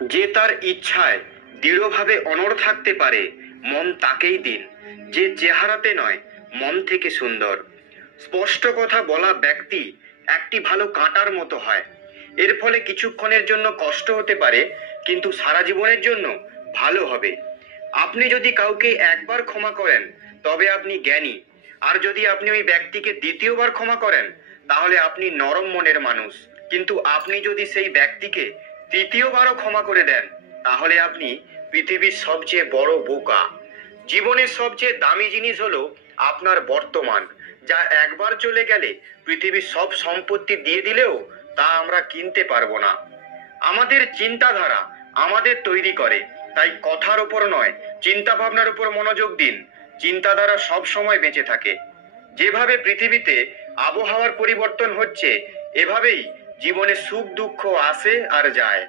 যে তার ইচ্ছায় দৃঢ়ভাবে অনড় থাকতে পারে, মন তাকেই দিন, যে চেহারাতে নয় মন থেকে সুন্দর। স্পষ্ট কথা বলা ব্যক্তি একটি ভালো কাঁটার মতো হয়। এর ফলে কিছুক্ষণের জন্য কষ্ট হতে পারে, কিন্তু সারা জীবনের জন্য ভালো হবে। আপনি যদি কাউকে একবার ক্ষমা করেন তবে আপনি জ্ঞানী, আর যদি আপনি ওই ব্যক্তিকে দ্বিতীয়বার ক্ষমা করেন তাহলে আপনি নরম মনের মানুষ। কিন্তু আপনি যদি সেই ব্যক্তিকে তৃতীয়বারও ক্ষমা করে দেন তাহলে আপনি পৃথিবীর সবচেয়ে বড় বোকা। জীবনের সবচেয়ে দামি জিনিস হলো আপনার বর্তমান, যা একবার চলে গেলে পৃথিবীর সব সম্পত্তি দিয়ে দিলেও তা আমরা কিনতে পারবো না। আমাদের চিন্তাধারা আমাদের তৈরি করে, তাই কথার উপর নয় চিন্তা ভাবনার উপর মনোযোগ দিন। চিন্তাধারা সব সময় বেঁচে থাকে। যেভাবে পৃথিবীতে আবহাওয়ার পরিবর্তন হচ্ছে, এভাবেই জীবনে সুখ দুঃখ আসে আর যায়।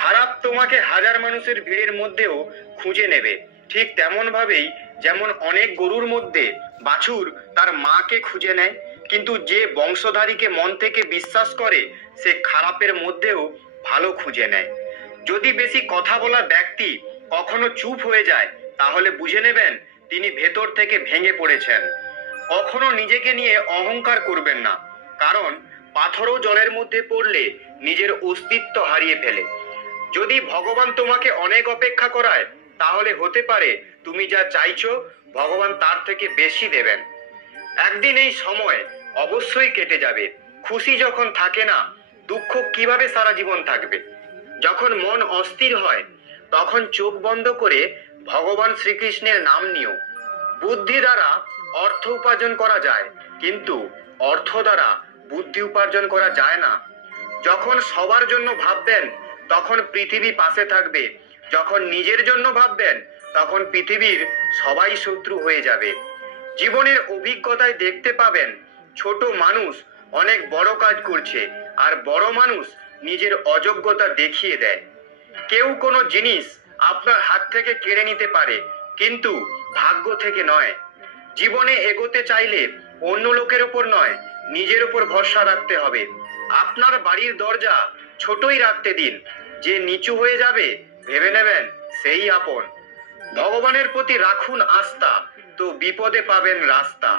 খারাপ তোমাকে হাজার মানুষের ভিড়ের মধ্যেও খুঁজে নেবে, ঠিক তেমন ভাবেই যেমন অনেক গরুর মধ্যে বাছুর তার মাকে খুঁজে নেয়। কিন্তু যে বংশধারীকে মন থেকে বিশ্বাস করে সে খারাপের মধ্যেও ভালো খুঁজে নেয়। যদি বেশি কথা বলা ব্যক্তি কখনো চুপ হয়ে যায় তাহলে বুঝে নেবেন তিনি ভেতর থেকে ভেঙে পড়েছেন। কখনো নিজেকে নিয়ে অহংকার করবেন না, কারণ পাথরও জলের মধ্যে পড়লে নিজের অস্তিত্ব হারিয়ে ফেলে। যদি ভগবান তোমাকে অনেক অপেক্ষা করায় তাহলে হতে পারে তুমি যা চাইছো ভগবান তার থেকে বেশি দেবেন। একদিন এই সময় অবশ্যই কেটে যাবে। খুশি যখন থাকে না, দুঃখ কিভাবে সারা জীবন থাকবে? যখন মন অস্থির হয় তখন চোখ বন্ধ করে ভগবান শ্রীকৃষ্ণের নাম নিও। বুদ্ধি দ্বারা অর্থ উপার্জন করা যায়, কিন্তু অর্থ দ্বারা বুদ্ধি উপার্জন করা যায় না। যখন সবার জন্য ভাববেন তখন পৃথিবী পাশে থাকবে, যখন নিজের জন্য ভাববেন তখন পৃথিবীর সবাই শত্রু হয়ে যাবে। জীবনের অভিজ্ঞতায় দেখতে পাবেন ছোট মানুষ অনেক বড় কাজ করছে, আর বড় মানুষ নিজের অযোগ্যতা দেখিয়ে দেয়। কেউ কোনো জিনিস আপনার হাত থেকে কেড়ে নিতে পারে, কিন্তু ভাগ্য থেকে নয়। জীবনে এগোতে চাইলে অন্য লোকের উপর নয়, নিজের উপর ভরসা রাখতে হবে। আপনার বাড়ির দরজা ছোটই রাখতে দিন, যে নিচু হয়ে যাবে ভেবে নেবেন সেই আপন। ভগবানের প্রতি রাখুন আস্থা, তো বিপদে পাবেন রাস্তা।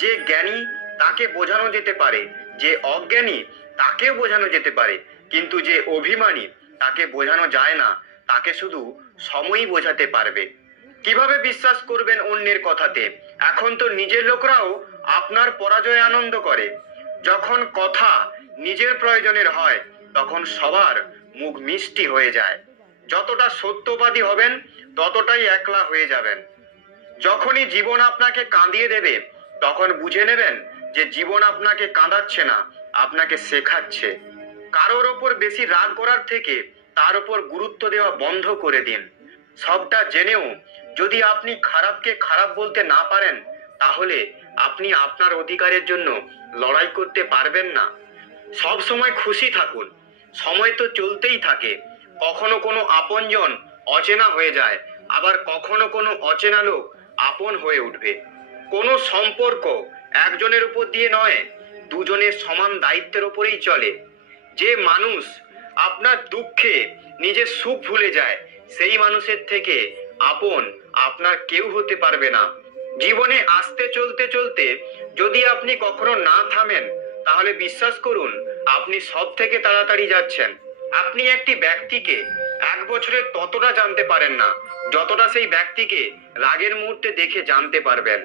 যে জ্ঞানী তাকে বোঝানো যেতে পারে, যে অজ্ঞানী তাকেও বোঝানো যেতে পারে, কিন্তু যে অভিমানী তাকে বোঝানো যায় না, তাকে শুধু সময়ই বোঝাতে পারবে। কিভাবে বিশ্বাস করবেন অন্যের কথাতে? এখন তো নিজের লোকরাও আপনার পরাজয়ে আনন্দ করে। যখন কথা নিজের প্রয়োজনের হয় তখন সবার মুখ মিষ্টি হয়ে যায়। যতটা সত্যবাদী হবেন ততটাই একলা হয়ে যাবেন। যখনই জীবন আপনাকে কাঁদিয়ে দেবে তখন বুঝে নেবেন যে জীবন আপনাকে কাঁদাচ্ছে না, আপনাকে শেখাচ্ছে। কারোর ওপর বেশি রাগ করার থেকে তার ওপর গুরুত্ব দেওয়া বন্ধ করে দিন। সবটা জেনেও যদি আপনি খারাপকে খারাপ বলতে না পারেন তাহলে আপনি আপনার অধিকারের জন্য লড়াই করতে পারবেন না। সব সময় খুশি থাকুন, সময় তো চলতেই থাকে। কখনো কোনো আপনজন অচেনা হয়ে যায়, আবার কখনো কোনো অচেনা লোক আপন হয়ে উঠবে। কোনো সম্পর্ক একজনের উপর দিয়ে নয়, দুজনের সমান দায়িত্বের উপরেই চলে। যে মানুষ আপনার দুঃখে নিজের সুখ ভুলে যায় সেই মানুষের থেকে আপন আপনার কেউ হতে পারবে না। জীবনে আসতে চলতে চলতে যদি আপনি কখনো না থামেন তাহলে বিশ্বাস করুন আপনি সব থেকে তাড়াতাড়ি যাচ্ছেন। আপনি একটি ব্যক্তিকে এক বছরে ততটা জানতে পারেন না যতটা সেই ব্যক্তিকে রাগের মুহূর্তে দেখে জানতে পারবেন।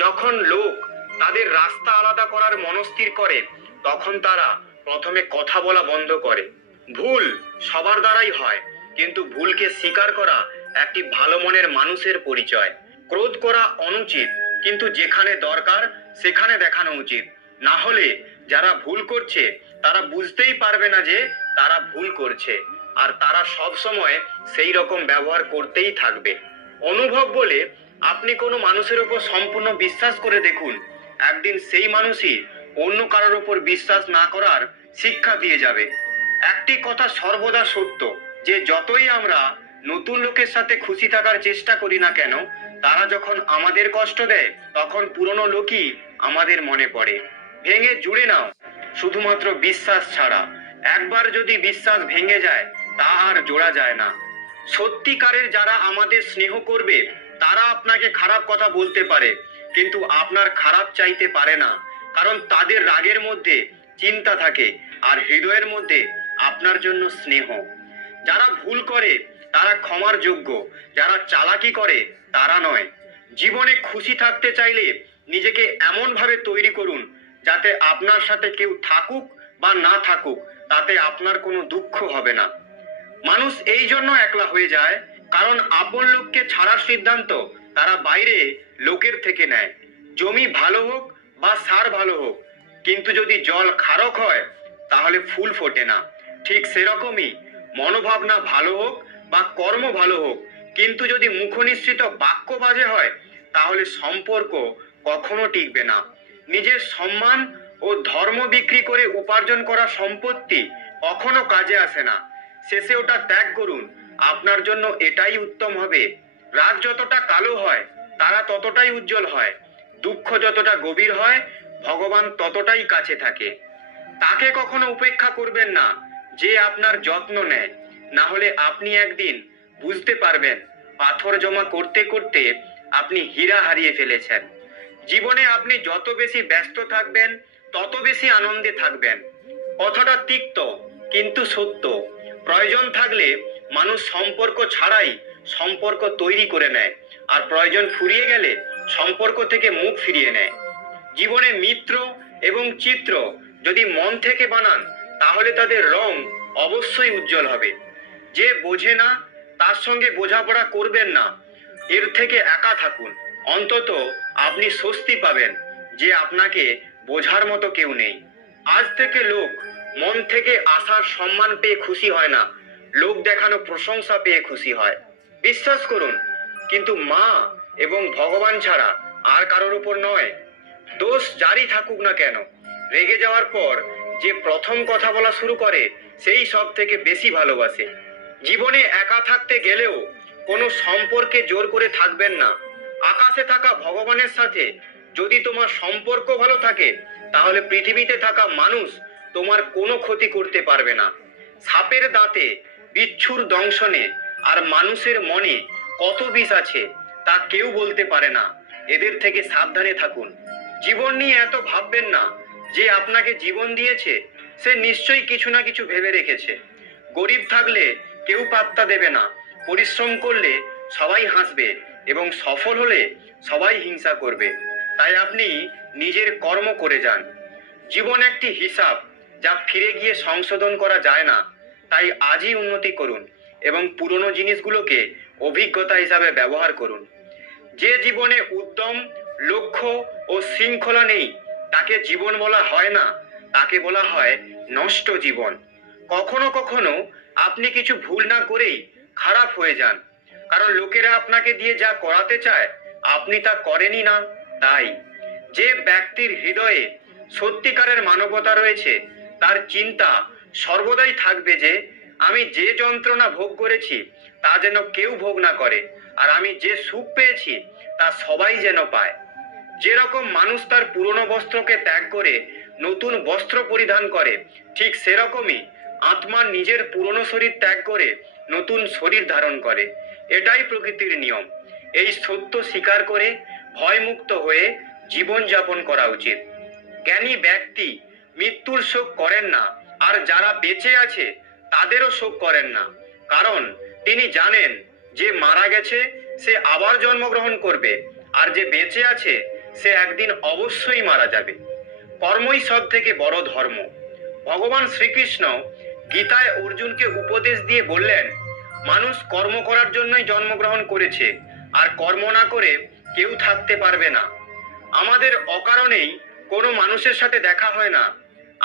যখন লোক তাদের রাস্তা আলাদা করার মনস্থির করে তখন তারা প্রথমে কথা বলা বন্ধ করে। ভুল সবার দ্বারাই হয়, কিন্তু ভুলকে স্বীকার করা একটি ভালো মনের মানুষের পরিচয়। ক্রোধ করা অনুচিত, কিন্তু যেখানে দরকার সেখানে দেখানো উচিত। না হলে যারা ভুল করছে তারা বুঝতেই পারবে না যে তারা ভুল করছে, আর তারা সব সময় সেই রকম ব্যবহার করতেই থাকবে। অনুভব বলে আপনি কোনো মানুষের উপর সম্পূর্ণ বিশ্বাস করে দেখুন, একদিন সেই মানুষই অন্য কারোর উপর বিশ্বাস না করার শিক্ষা দিয়ে যাবে। একটি কথা সর্বদা সত্য, যে যতই আমরা নতুন লোকের সাথে খুশি থাকার চেষ্টা করি না কেন, তারা যখন আমাদের কষ্ট দেয় তখন পুরনো লোকই আমাদের মনে পড়ে। ভেঙে জুড়ে নাও, শুধুমাত্র বিশ্বাস ছাড়া। একবার যদি বিশ্বাস ভেঙে যায় তা আর জোড়া যায় না। সত্যিকারের যারা আমাদের স্নেহ করবে তারা আপনাকে খারাপ কথা বলতে পারে, কিন্তু আপনার খারাপ চাইতে পারে না, কারণ তাদের রাগের মধ্যে চিন্তা থাকে আর হৃদয়ের মধ্যে আপনার জন্য স্নেহ। যারা ভুল করে তারা ক্ষমার যোগ্য, যারা চালাকি করে তারা নয়। জীবনে খুশি থাকতে চাইলে নিজেকে এমন ভাবে তৈরি করুন যাতে আপনার সাথে কেউ থাকুক বা না থাকুক তাতে আপনার কোনো দুঃখ হবে না। মানুষ এই জন্য একলা হয়ে যায় কারণ আপন লোককে ছাড়ার সিদ্ধান্ত তারা বাইরে লোকের থেকে নেয়। জমি ভালো হোক বা সার ভালো হোক, কিন্তু যদি জল খারক হয় তাহলে ফুল ফোটে না। ঠিক সেরকমই মনোভাবনা ভালো হোক বা কর্ম ভালো হোক, কিন্তু যদি মুখনিসৃত বাক্য বাজে হয় তাহলে সম্পর্ক কখনো টিকবে না। নিজের সম্মান ও ধর্ম বিক্রি করে উপার্জন করা সম্পত্তি কখনো কাজে আসে না। শেষে ওটা ত্যাগ করুন, আপনার জন্য এটাই উত্তম হবে। রাগ যতটা কালো হয় তারা ততটাই উজ্জ্বল হয়, দুঃখ যতটা গভীর হয় ভগবান ততটাই কাছে থাকে। তাকে কখনো উপেক্ষা করবেন না যে আপনার যত্ন নেয়, না হলে আপনি একদিন বুঝতে পারবেন পাথর জমা করতে করতে আপনি হীরা হারিয়ে ফেলেছেন। জীবনে আপনি যত বেশি ব্যস্ত থাকবেন তত বেশি আনন্দে থাকবেন। কথাটা তিক্ত কিন্তু সত্য। প্রয়োজন থাকলে মানুষ সম্পর্ক ছাড়াই সম্পর্ক তৈরি করে নেয়, আর প্রয়োজন ফুরিয়ে গেলে সম্পর্ক থেকে মুখ ফিরিয়ে নেয়। জীবনে মিত্র এবং চিত্র যদি মন থেকে বানান তাহলে তাদের রং অবশ্যই উজ্জ্বল হবে। যে বোঝে না তার সঙ্গে বোঝাপড়া করবেন না, এর থেকে একা থাকুন। অন্তত আপনি স্বস্তি পাবেন যে আপনাকে বোঝার মতো কেউ নেই। আজ থেকে লোক মন থেকে আসার সম্মান পেয়ে খুশি হয় না, লোক দেখানো প্রশংসা পেয়ে খুশি হয়। বিশ্বাস করুন, কিন্তু মা এবং ভগবান ছাড়া আর কারোর উপর নয়। দোষ জারি থাকুক না কেন, রেগে যাওয়ার পর যে প্রথম কথা বলা শুরু করে সেই সব থেকে বেশি ভালোবাসে। জীবনে একা থাকতে গেলেও কোনো সম্পর্কে জোর করে থাকবেন না। আকাশে থাকা ভগবানের সাথে যদি তোমার সম্পর্ক ভালো থাকে তাহলে পৃথিবীতে থাকা মানুষ তোমার কোনো ক্ষতি করতে পারবে না। সাপের দাঁতে, বিচ্ছুর দংশনে আর মানুষের মনে কত বিষ আছে তা কেউ বলতে পারে না। এদের থেকে সাবধানে থাকুন। জীবন নিয়ে এত ভাববেন না। যে আপনাকে জীবন দিয়েছে সে নিশ্চয়ই কিছু না কিছু ভেবে রেখেছে। গরিব থাকলে কেউ পাত্তা দেবে না, পরিশ্রম করলে সবাই হাসবে এবং সফল হলে সবাই হিংসা করবে। তাই আপনি নিজের কর্ম করে যান। জীবন একটি হিসাব যা ফিরে গিয়ে সংশোধন করা যায় না। তাই আজই উন্নতি করুন এবং পুরনো জিনিসগুলোকে অভিজ্ঞতা হিসাবে ব্যবহার করুন। যে জীবনে উদ্যম, লক্ষ্য ও শৃঙ্খলা নেই তাকে জীবন বলা হয় না, তাকে বলা হয় নষ্ট জীবন। কখনো কখনো আপনি কিছু ভুল না করেই খারাপ হয়ে যান, কারণ লোকেরা আপনাকে দিয়ে যা করাতে চায় আপনি তা করেনই না। তাই যে ব্যক্তির হৃদয়ে সত্যিকারের মানবতা রয়েছে তার চিন্তা সর্বদাই থাকবে যে আমি যে যন্ত্রণা ভোগ করেছি তা যেন কেউ ভোগ না করে, আর আমি যে সুখ পেয়েছি তা সবাই যেন পায়। যেরকম মানুষ তার পুরনো বস্ত্রকে ত্যাগ করে নতুন বস্ত্র পরিধান করে, ঠিক সেরকমই আত্মা নিজের পুরনো শরীর ত্যাগ করে নতুন শরীর ধারণ করে। এটাই প্রকৃতির নিয়ম। এই সত্য স্বীকার করে ভয়মুক্ত হয়ে জীবন যাপন করা উচিত। জ্ঞানী ব্যক্তি মৃত্যুর শোক করেন না, আর যারা বেঁচে আছে তাদেরও শোক করেন না, কারণ তিনি জানেন যে মারা গেছে সে আবার জন্মগ্রহণ করবে, আর যে বেঁচে আছে সে একদিন অবশ্যই মারা যাবে। কর্মই সব থেকে বড় ধর্ম। ভগবান শ্রীকৃষ্ণ গীতায় অর্জুনকে উপদেশ দিয়ে বললেন, মানুষ কর্ম করার জন্যই জন্মগ্রহণ করেছে, আর কর্ম না করে কেউ থাকতে পারবে না। আমাদের অকারণেই কোনো মানুষের সাথে দেখা হয় না।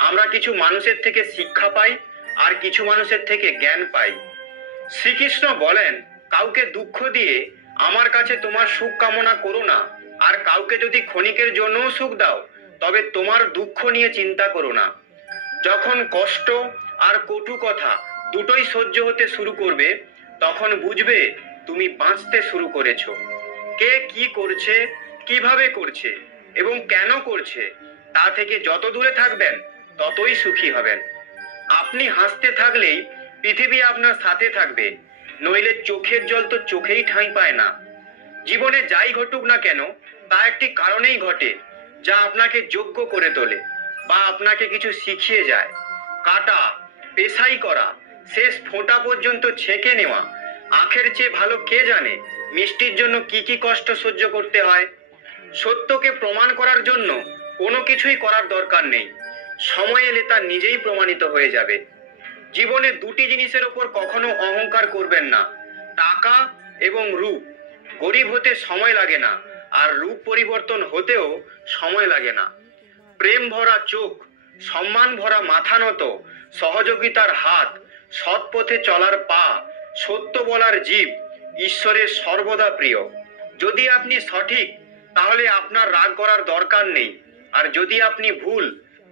আমরা কিছু মানুষের থেকে শিক্ষা পাই আর কিছু মানুষের থেকে জ্ঞান পাই। শ্রীকৃষ্ণ বলেন, কাউকে দুঃখ দিয়ে আমার কাছে তোমার সুখ কামনা করো না, আর কাউকে যদি ক্ষণিকের জন্যও সুখ দাও তবে তোমার দুঃখ নিয়ে চিন্তা করো না। যখন কষ্ট আর কটু কথা দুটোই সহ্য হতে শুরু করবে তখন বুঝবে তুমি বাঁচতে শুরু করেছো। কে কি করছে, কিভাবে করছে এবং কেন করছে তা থেকে যত দূরে থাকবেন ততই সুখী হবেন। আপনি হাসতে থাকলেই পৃথিবী আপনার সাথে থাকবে, নইলে চোখের জল তো চোখেই ঠাঁই পায় না। জীবনে যাই ঘটুক না কেন, তা একটি কারণেই ঘটে, যা আপনাকে যোগ্য করে তোলে বা আপনাকে কিছু শিখিয়ে যায়। কাটা, পেশাই করা, শেষ ফোঁটা পর্যন্ত ছেঁকে নেওয়া, আখের চেয়ে ভালো কে জানে মিষ্টির জন্য কি কি কষ্ট সহ্য করতে হয়। সত্যকে প্রমাণ করার জন্য কোনো কিছুই করার দরকার নেই, সময় এলে তা নিজেই প্রমাণিত হয়ে যাবে। জীবনে দুটি জিনিসের উপর কখনো অহংকার করবেন না, টাকা এবং রূপ। গরিব হতে সময় লাগে না, আর রূপ পরিবর্তন হতেও সময় লাগে না। প্রেম ভরা চোখ, সম্মান ভরা মাথা নত, সহযোগিতার হাত, সৎ পথে চলার পা, সত্য বলার জিভ ঈশ্বরের সর্বদা প্রিয়। যদি আপনি সঠিক, তাহলে আপনার রাগ করার দরকার নেই, আর যদি আপনি ভুল,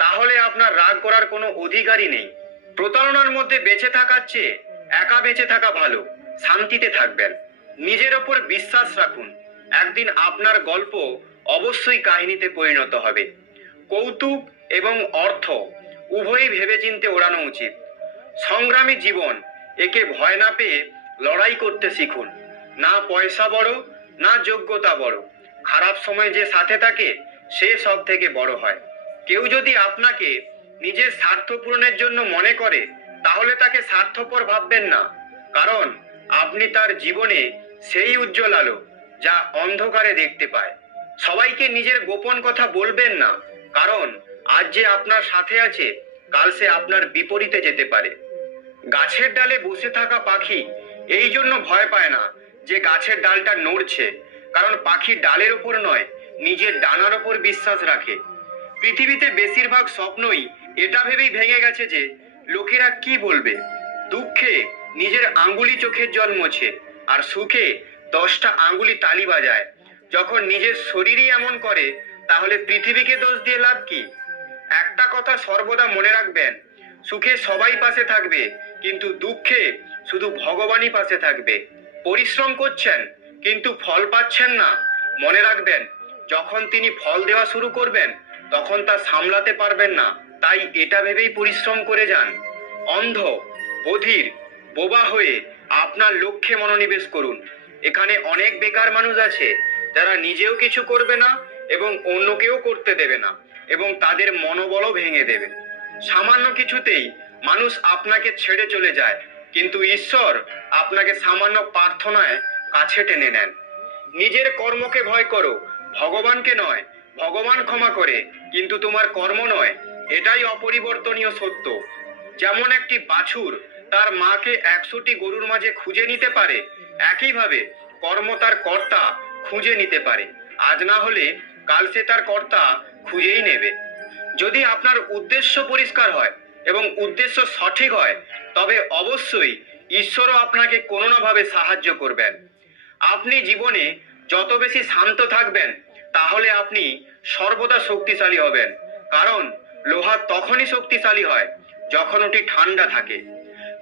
তাহলে আপনার রাগ করার কোনো অধিকারই নেই। প্রতারণার মধ্যে বেঁচে থাকার চেয়ে একা বেঁচে থাকা ভালো। শান্তিতে থাকবেন, নিজের ওপর বিশ্বাস রাখুন। একদিন আপনার গল্প অবশ্যই কাহিনীতে পরিণত হবে। কৌতুক এবং অর্থ উভয়ই ভেবেচিন্তে ওড়ানো উচিত। সংগ্রামী জীবন, একে ভয় না পেয়ে লড়াই করতে শিখুন। না পয়সা বড়, না যোগ্যতা বড়। খারাপ সময় যে সাথে থাকে, সে সব থেকে বড় হয়। কেউ যদি আপনাকে নিজের স্বার্থ পূরণের জন্য মনে করে, তাহলে তাকে স্বার্থপর ভাববেন না, কারণ আপনি তার জীবনে সেই উজ্জ্বল আলো যা অন্ধকারে দেখতে পায়। সবাইকে নিজের গোপন কথা বলবেন না, কারণ আজ যে আপনার সাথে আছে, কাল সে আপনার বিপরীতে যেতে পারে। গাছের ডালে বসে থাকা পাখি এই জন্য ভয় পায় না যে গাছের ডালটা নড়ছে, কারণ পাখি ডালের ওপর নয়, নিজের ডানার ওপর বিশ্বাস রাখে। পৃথিবীতে বেশিরভাগ স্বপ্নই এটা ভেবেই ভেঙে গেছে যে লোকেরা কি বলবে। দুঃখে নিজের আঙ্গুলি চোখের জল মোছে, আর সুখে 10টা আঙ্গুলি তালি বাজায়। যখন নিজের শরীরই এমন করে, তাহলে পৃথিবীকে দোষ দিয়ে লাভ কি? একটা কথা সর্বদা মনে রাখবেন, সুখে সবাই পাশে থাকবে, কিন্তু দুঃখে শুধু ভগবানই পাশে থাকবে। পরিশ্রম করছেন কিন্তু ফল পাচ্ছেন না, মনে রাখবেন, যখন তিনি ফল দেওয়া শুরু করবেন, তখন তা সামলাতে পারবেন না। তাই এটা ভেবেই পরিশ্রম করে যান। অন্ধ, বধির, বোবা হয়ে আপনার লক্ষ্যে মনোনিবেশ করুন। এখানে অনেক বেকার মানুষ আছে, যারা নিজেও কিছু করবে না এবং অন্যকেও করতে দেবে না, এবং তাদের মনোবলও ভেঙে দেবে। সামান্য কিছুতেই মানুষ আপনাকে ছেড়ে চলে যায়, কিন্তু ঈশ্বর আপনাকে সামান্য প্রার্থনায় কাছে টেনে নেন। নিজের কর্মকে ভয় করো, ভগবানকে নয়। ভগবান ক্ষমা করে, কিন্তু তোমার কর্ম নয়। এটাই অপরিবর্তনীয় সত্য। যেমন একটি বাছুর তার মাকে 100টি গরুর মাঝে খুঁজে নিতে পারে, একইভাবে কর্ম তার কর্তা খুঁজে নিতে পারে। আজ না হলে কাল সে তার কর্তা খুঁজেই নেবে। যদি আপনার উদ্দেশ্য পরিষ্কার হয় এবং উদ্দেশ্য সঠিক হয়, তবে অবশ্যই ঈশ্বরও আপনাকে কোনো না ভাবে সাহায্য করবেন। আপনি জীবনে যত বেশি শান্ত থাকবেন, তাহলে আপনি সর্বদা শক্তিশালী হবেন, কারণ লোহা তখনই শক্তিশালী হয় যখন ওটি ঠান্ডা থাকে।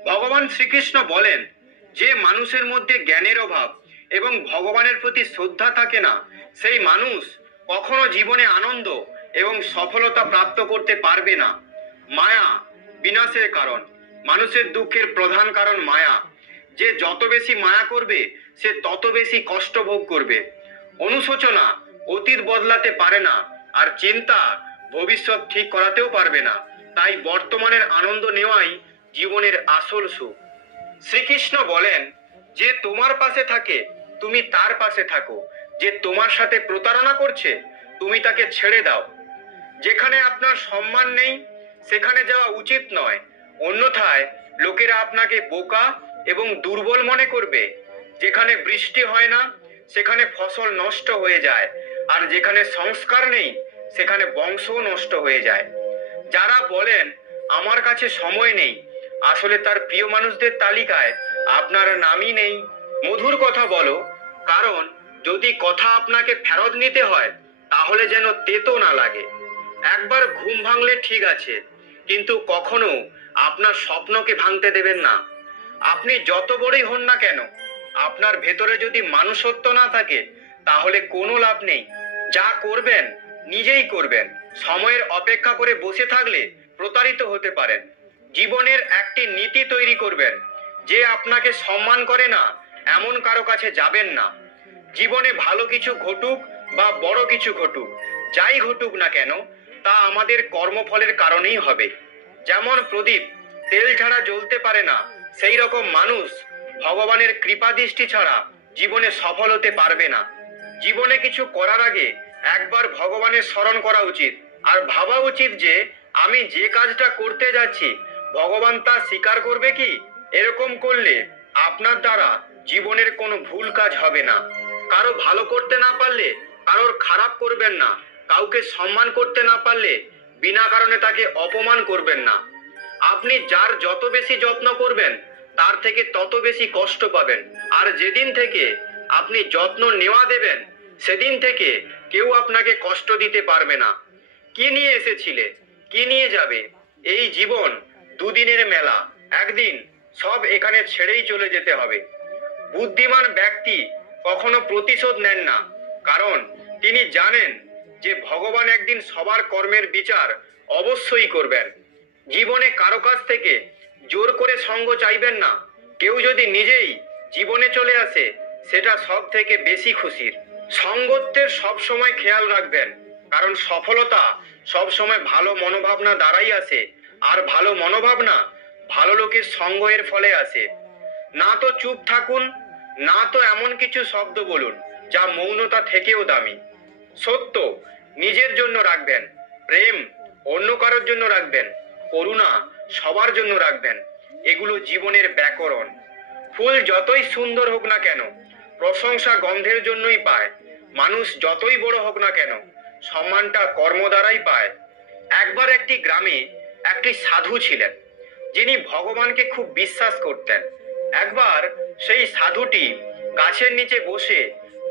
ভগবান শ্রীকৃষ্ণ বলেন, যে মানুষের মধ্যে জ্ঞানের অভাব এবং ভগবানের প্রতি শ্রদ্ধা থাকে না, সেই মানুষ কখনো জীবনে আনন্দ এবং সফলতা প্রাপ্ত করতে পারবে না। মায়া বিনাশের কারণ। মানুষের দুঃখের প্রধান কারণ মায়া। যে যত বেশি মায়া করবে, সে তত বেশি কষ্ট ভোগ করবে। অনুশোচনা অতীত বদলাতে পারে না, আর চিন্তা ভবিষ্যৎ ঠিক করাতেও পারবে না। তাই বর্তমানের আনন্দ নেওয়াই জীবনের আসল সুখ। শ্রীকৃষ্ণ বলেন, যে তোমার পাশে থাকে তুমি তার পাশে থাকো, যে তোমার সাথে প্রতারণা করছে তুমি তাকে ছেড়ে দাও। যেখানে আপনার সম্মান নেই, সেখানে যাওয়া উচিত নয়, অন্যথায় লোকেরা আপনাকে বোকা এবং দুর্বল মনে করবে। যেখানে বৃষ্টি হয় না, সেখানে ফসল নষ্ট হয়ে যায়, আর যেখানে সংস্কার নেই, সেখানে বংশও নষ্ট হয়ে যায়। যারা বলেন আমার কাছে সময় নেই, আসলে তার প্রিয় মানুষদের তালিকায় আপনার নামই নেই। মধুর কথা বলো, কারণ যদি কথা আপনাকে ফেরত নিতে হয়, তাহলে যেন তেতো না লাগে। একবার ঘুম ভাঙলে ঠিক আছে, কিন্তু কখনো আপনার স্বপ্নকে ভাঙতে দেবেন না। আপনি যত বড়ই হন না কেন, আপনার ভেতরে যদি মানুষত্ব না থাকে, তাহলে কোনো লাভ নেই। যা করবেন নিজেই করবেন। সময়ের অপেক্ষা করে বসে থাকলে প্রতারিত হতে পারেন। জীবনের একটি নীতি তৈরি করবেন, যে আপনাকে সম্মান করে না এমন কারো কাছে যাবেন না। জীবনে ভালো কিছু ঘটুক বা বড় কিছু ঘটুক, যাই ঘটুক না কেন, তা আমাদের কর্মফলের কারণেই হবে। যেমন প্রদীপ তেল ছাড়া জ্বলতে পারে না, সেই রকম মানুষ ভগবানের কৃপা দৃষ্টি ছাড়া জীবনে সফল হতে পারবে না। জীবনে কিছু করার আগে একবার ভগবানের স্মরণ করা উচিত, আর ভাবা উচিত যে আমি যে কাজটা করতে যাচ্ছি ভগবান তা স্বীকার করবে কি। এরকম করলে আপনার দ্বারা জীবনের কোনো ভুল কাজ হবে না। কারো ভালো করতে না পারলে কারোর খারাপ করবেন না, কাউকে সম্মান করতে না পারলে বিনা কারণে তাকে অপমান করবেন না। আপনি যার যত বেশি যত্ন করবেন তার থেকে তত বেশি কষ্ট পাবেন। আর যেদিন থেকে আপনি যত্ন নেওয়া দেবেন সেদিন থেকে কেউ আপনাকে কষ্ট দিতে পারবে না। কি নিয়ে এসেছিলে, কি নিয়ে যাবে? এই জীবন দুদিনের মেলা, একদিন সব এখানে ছেড়েই চলে যেতে হবে। বুদ্ধিমান ব্যক্তি কখনো প্রতিশোধ নেন না, কারণ তিনি জানেন যে ভগবান একদিন সবার কর্মের বিচার অবশ্যই করবেন। জীবনে কারো কাছ থেকে জোর করে সঙ্গ চাইবেন না। কেউ যদি নিজেই জীবনে চলে আসে সেটা সব থেকে বেশি খুশির। সঙ্গত্বের সব সময় খেয়াল রাখবেন, কারণ সফলতা সব সময় ভালো মনোভাবনা দ্বারাই আসে, আর ভালো মনোভাবনা ভালো লোকের সঙ্গ এর ফলে আসে। না তো চুপ থাকুন, না তো এমন কিছু শব্দ বলুন যা মৌনতা থেকেও দামি। সত্য নিজের জন্য রাখবেন, প্রেম অন্য কারোর জন্য রাখবেন, করুণা সবার জন্য রাখবেন। এগুলো জীবনের ব্যাকরণ। ফুল যতই সুন্দর হোক না কেন প্রশংসা গন্ধের জন্যই পায়। মানুষ যতই বড় হোক না কেন সম্মানটা কর্ম দ্বারাই পায়। একবার একটি গ্রামে একটি সাধু ছিলেন, যিনি ভগবানকে খুব বিশ্বাস করতেন। একবার সেই সাধুটি গাছের নিচে বসে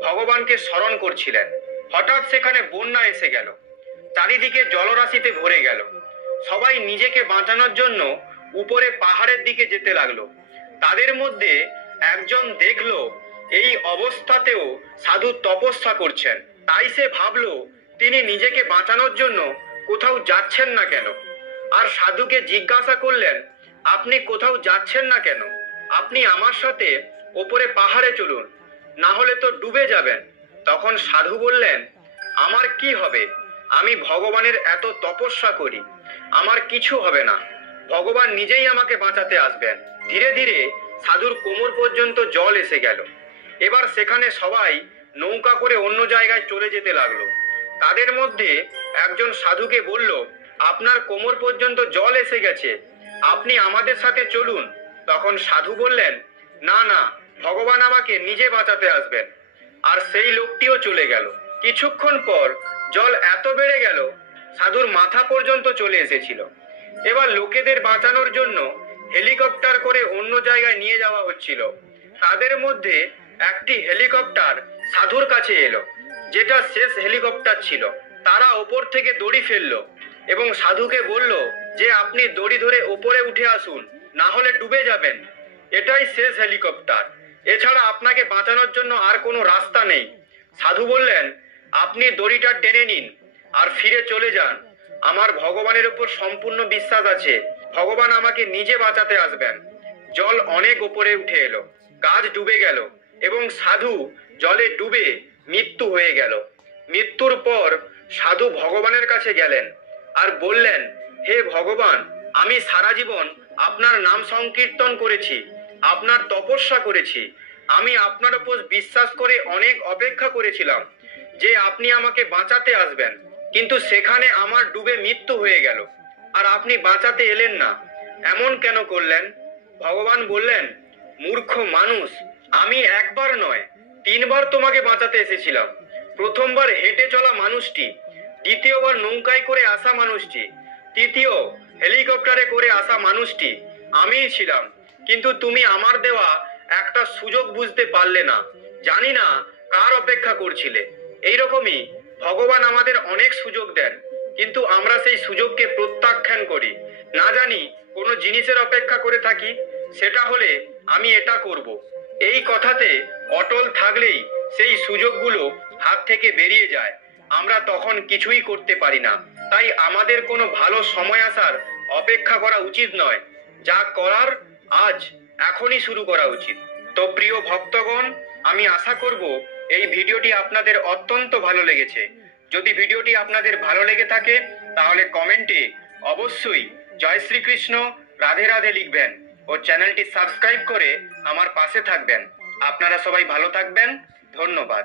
ভগবানকে স্মরণ করছিলেন। হঠাৎ সেখানে বন্যা এসে গেল, চারিদিকে জলরাশিতে ভরে গেল। সবাই নিজেকে বাঁচানোর জন্য উপরে পাহাড়ের দিকে যেতে লাগলো। তাদের মধ্যে একজন দেখলো এই অবস্থাতেও সাধু তপস্যা করছেন, তাই সে ভাবলো তিনি নিজেকে বাঁচানোর জন্য কোথাও যাচ্ছেন না কেন। আর সাধুকে জিজ্ঞাসা করলেন, আপনি কোথাও যাচ্ছেন না কেন? আপনি আমার সাথে ওপরে পাহাড়ে চলুন, না হলে তো ডুবে যাবেন। তখন সাধু বললেন, আমার কি হবে? আমি ভগবানের এত তপস্যা করি, আমার কিছু হবে না, ভগবান নিজেই আমাকে বাঁচাতে আসবেন। ধীরে ধীরে সাধুর কোমর পর্যন্ত জল এসে গেল। এবার সেখানে সবাই নৌকা করে অন্য জায়গায় চলে যেতে লাগলো। তাদের মধ্যে একজন সাধুকে বলল, আপনার কোমর পর্যন্ত জল এসে গেছে, আপনি আমাদের সাথে চলুন। তখন সাধু বললেন, না না, ভগবান আমাকে নিজে বাঁচাতে আসবেন। আর সেই লোকটিও চলে গেল। কিছুক্ষণ পর জল এত বেড়ে গেল সাধুর মাথা পর্যন্ত চলে এসেছিল। এবার লোকেদের বাঁচানোর জন্য হেলিকপ্টার করে অন্য জায়গায় নিয়ে যাওয়া হচ্ছিল। তাদের মধ্যে একটি হেলিকপ্টার সাধুর কাছে এলো, যেটা শেষ হেলিকপ্টার ছিল। তারা ওপর থেকে দড়ি ফেললো এবং সাধুকে বলল যে আপনি দড়ি ধরে ওপরে উঠে আসুন, না হলে ডুবে যাবেন। এটাই শেষ হেলিকপ্টার, এছাড়া আপনাকে বাঁচানোর জন্য আর কোনো রাস্তা নেই। সাধু বললেন, আপনি দড়িটা টেনে নিন আর ফিরে চলে যান। আমার ভগবানের উপর সম্পূর্ণ বিশ্বাস আছে, ভগবান আমাকে নিজে বাঁচাতে আসবেন। জল অনেক উপরে উঠে এলো, গাছ ডুবে গেল এবং সাধু জলে ডুবে মৃত্যু হয়ে গেল। মৃত্যুর পর সাধু ভগবানের কাছে গেলেন আর বললেন, হে ভগবান, আমি সারা জীবন আপনার নাম সংকীর্তন করেছি, আপনার তপস্যা করেছি। আমি আপনার উপর বিশ্বাস করে অনেক অপেক্ষা করেছিলাম যে আপনি আমাকে বাঁচাতে আসবেন, কিন্তু সেখানে আমার ডুবে মৃত্যু হয়ে গেল আর আপনি বাঁচাতে এলেন না। এমন কেন করলেন? ভগবান বললেন, মূর্খ মানুষ, আমি একবার নয় 3বার তোমাকে বাঁচাতে এসেছিলাম। প্রথমবার হেঁটে চলা মানুষটি, দ্বিতীয়বার নৌকায় করে আসা মানুষটি, তৃতীয় হেলিকপ্টারে করে আসা মানুষটি আমিই ছিলাম। কিন্তু তুমি আমার দেওয়া একটা সুযোগ বুঝতে পারলে না। জানি না কার অপেক্ষা করছিলে। এইরকমই ভগবান আমাদের অনেক সুযোগ দেন, কিন্তু আমরা সেই সুযোগকে প্রত্যাখ্যান করি। না জানি কোনো জিনিসের অপেক্ষা করে থাকি, সেটা হলে আমি এটা করব, এই কথাতে অটল থাকলেই সেই সুযোগগুলো হাত থেকে বেরিয়ে যায়। আমরা তখন কিছুই করতে পারি না। তাই আমাদের কোনো ভালো সময় আসার অপেক্ষা করা উচিত নয়, যা করার আজ এখনই শুরু করা উচিত। তো প্রিয় ভক্তগণ, আমি আশা করব এই ভিডিওটি আপনাদের অত্যন্ত ভালো লেগেছে। যদি ভিডিওটি আপনাদের ভালো লেগে থাকে তাহলে কমেন্টে অবশ্যই জয় শ্রীকৃষ্ণ, রাধে রাধে লিখবেন ও চ্যানেলটি সাবস্ক্রাইব করে আমার পাশে থাকবেন। আপনারা সবাই ভালো থাকবেন। ধন্যবাদ।